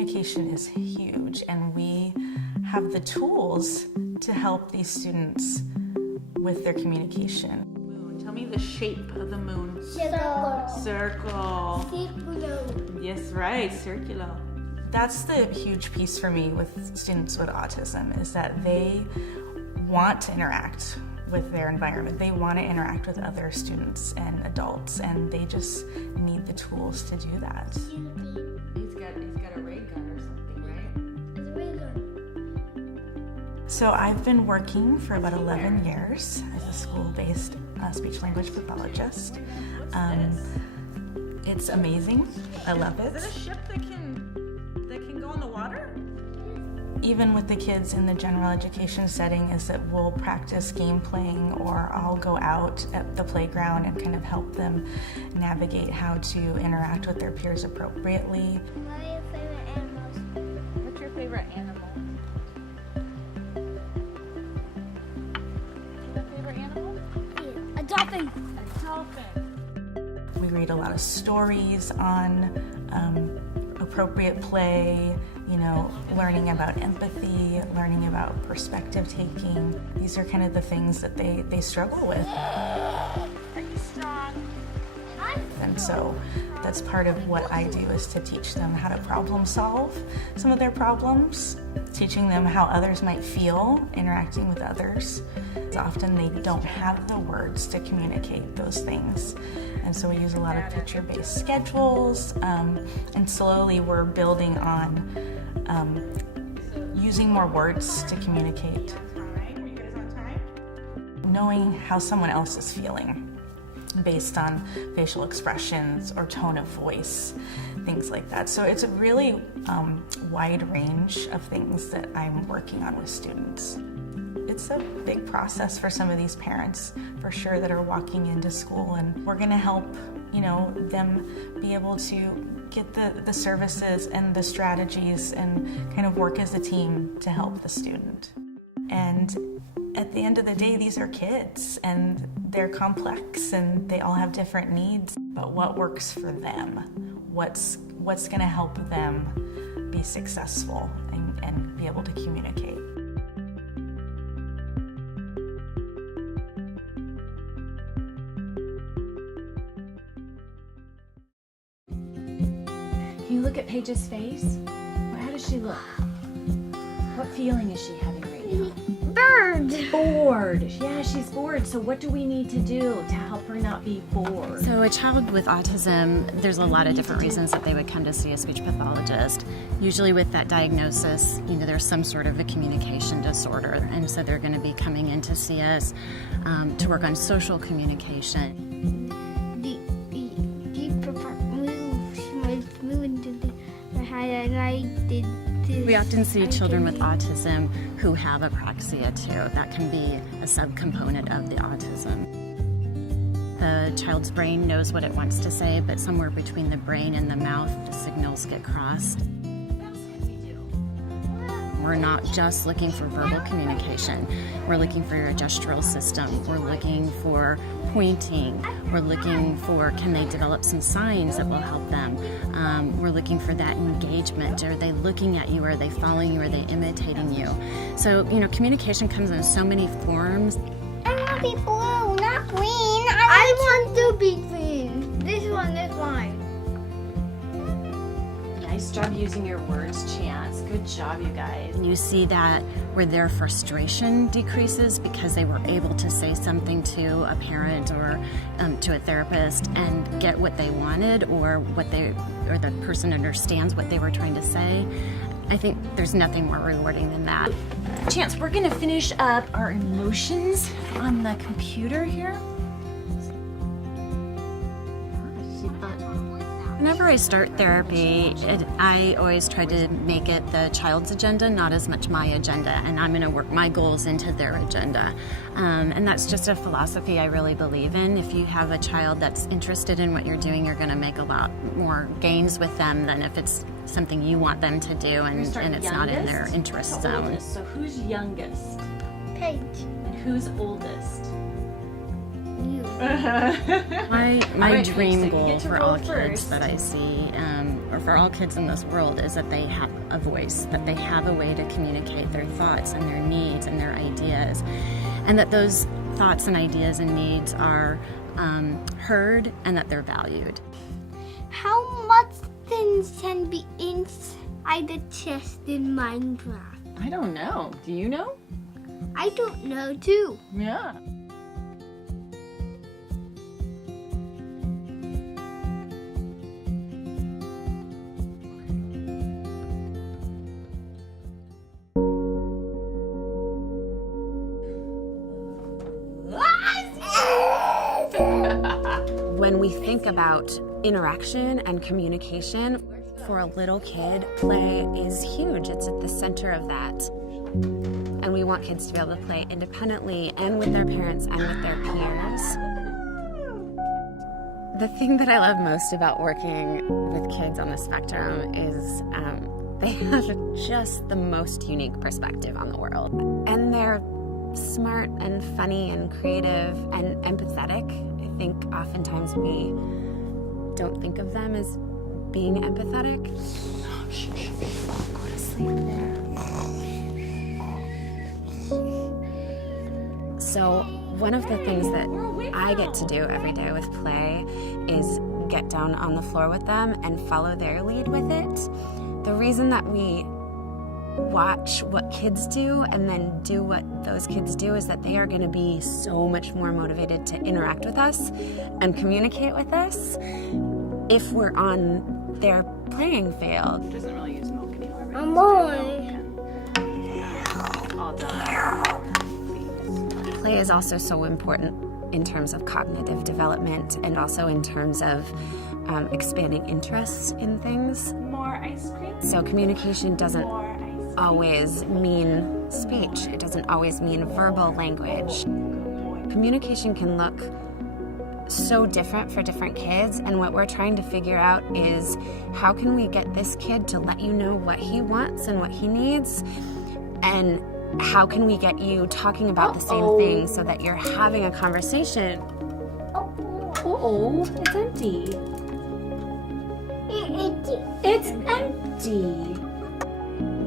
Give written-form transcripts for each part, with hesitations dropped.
communication is huge, and we have the tools to help these students with their communication. Moon. Tell me the shape of the moon. Circle. Circle. Circular. Yes, right, circular. That's the huge piece for me with students with autism, is that they want to interact with their environment. They want to interact with other students and adults, and they just need the tools to do that. He's got a ray gun or something, right? It's a ray gun. So I've been working for about 11 years as a school-based speech-language pathologist. It's amazing. I love it. Is it a ship that can go in the water? Even with the kids in the general education setting, is that we'll practice game playing, or I'll go out at the playground and kind of help them navigate how to interact with their peers appropriately. What are your favorite animals? What's your favorite animal? Your favorite animal? A dolphin. A dolphin. We read a lot of stories on appropriate play, learning about empathy, learning about perspective taking. These are kind of the things that they struggle with. Are you strong? And so that's part of what I do, is to teach them how to problem solve some of their problems, teaching them how others might feel interacting with others. Often they don't have the words to communicate those things. And so we use a lot of picture-based schedules, and slowly we're building on using more words to communicate. Were you guys on time? Knowing how someone else is feeling based on facial expressions or tone of voice, things like that. So it's a really wide range of things that I'm working on with students. It's a big process for some of these parents, for sure, that are walking into school, and we're going to help, them be able to get the services and the strategies and kind of work as a team to help the student. And at the end of the day, these are kids, and they're complex, and they all have different needs. But what works for them? What's going to help them be successful and be able to communicate? Can you look at Paige's face? How does she look? What feeling is she having right now? Bird. Bored. Yeah, she's bored. So what do we need to do to help her not be bored? So a child with autism, there's a lot of different reasons that they would come to see a speech pathologist. Usually with that diagnosis, there's some sort of a communication disorder, and so they're going to be coming in to see us to work on social communication. We often see children with autism who have apraxia too. That can be a subcomponent of the autism. The child's brain knows what it wants to say, but somewhere between the brain and the mouth, the signals get crossed. We're not just looking for verbal communication. We're looking for your gestural system. We're looking for pointing. We're looking for, can they develop some signs that will help them? We're looking for that engagement. Are they looking at you? Are they following you? Are they imitating you? So, communication comes in so many forms. I want to be blue, not green. I want to be green. This one is mine. Nice job using your words, Chance. Good job, you guys. You see that where their frustration decreases because they were able to say something to a parent or to a therapist and get what they wanted, or the person understands what they were trying to say. I think there's nothing more rewarding than that. Chance, we're gonna finish up our emotions on the computer here. Whenever I start therapy, I always try to make it the child's agenda, not as much my agenda, and I'm going to work my goals into their agenda. And that's just a philosophy I really believe in. If you have a child that's interested in what you're doing, you're going to make a lot more gains with them than if it's something you want them to do and it's not in their interest zone. So who's youngest? Paige. And who's oldest? you. My dream you goal get to for roll all kids first. that I see, or for all kids in this world, is that they have a voice, that they have a way to communicate their thoughts and their needs and their ideas, and that those thoughts and ideas and needs are heard and that they're valued. How much things can be inside the chest in Minecraft? I don't know. Do you know? I don't know too. Yeah. When we think about interaction and communication, for a little kid, play is huge. It's at the center of that. And we want kids to be able to play independently and with their parents and with their peers. The thing that I love most about working with kids on the spectrum is they have just the most unique perspective on the world. And they're smart and funny and creative and empathetic. I think oftentimes we don't think of them as being empathetic. Go to sleep there. So one of the things that I get to do every day with play is get down on the floor with them and follow their lead with it. The reason that we watch what kids do and then do what those kids do is that they are going to be so much more motivated to interact with us and communicate with us if we're on their playing field. Doesn't really use milk anymore. But I'm boy. all done. Play is also so important in terms of cognitive development and also in terms of expanding interests in things. More ice cream? So communication doesn't More ice cream. always mean speech. It doesn't always mean verbal language. Communication can look so different for different kids, and what we're trying to figure out is how can we get this kid to let you know what he wants and what he needs, and how can we get you talking about the same thing so that you're having a conversation. Oh, it's empty. It's empty.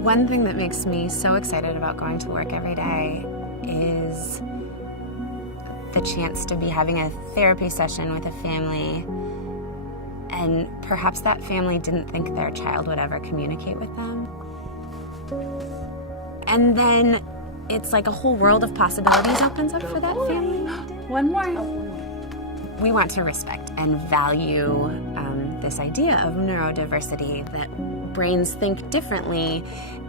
One thing that makes me so excited about going to work every day is the chance to be having a therapy session with a family, and perhaps that family didn't think their child would ever communicate with them. And then it's like a whole world of possibilities opens up for that family. One more. We want to respect and value this idea of neurodiversity, that brains think differently,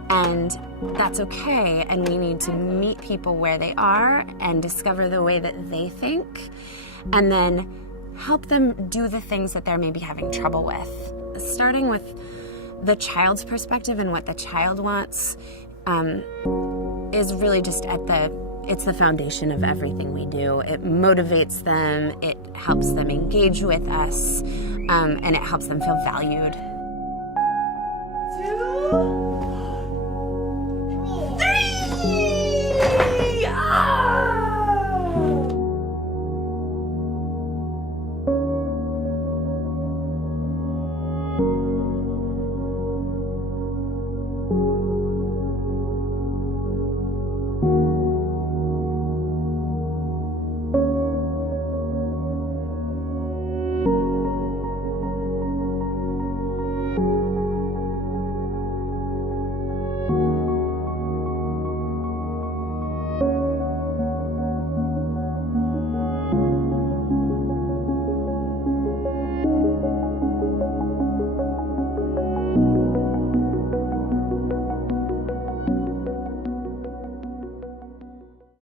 and that's okay, and we need to meet people where they are and discover the way that they think, and then help them do the things that they're maybe having trouble with. Starting with the child's perspective and what the child wants is really just it's the foundation of everything we do. It motivates them, it helps them engage with us, and it helps them feel valued. 2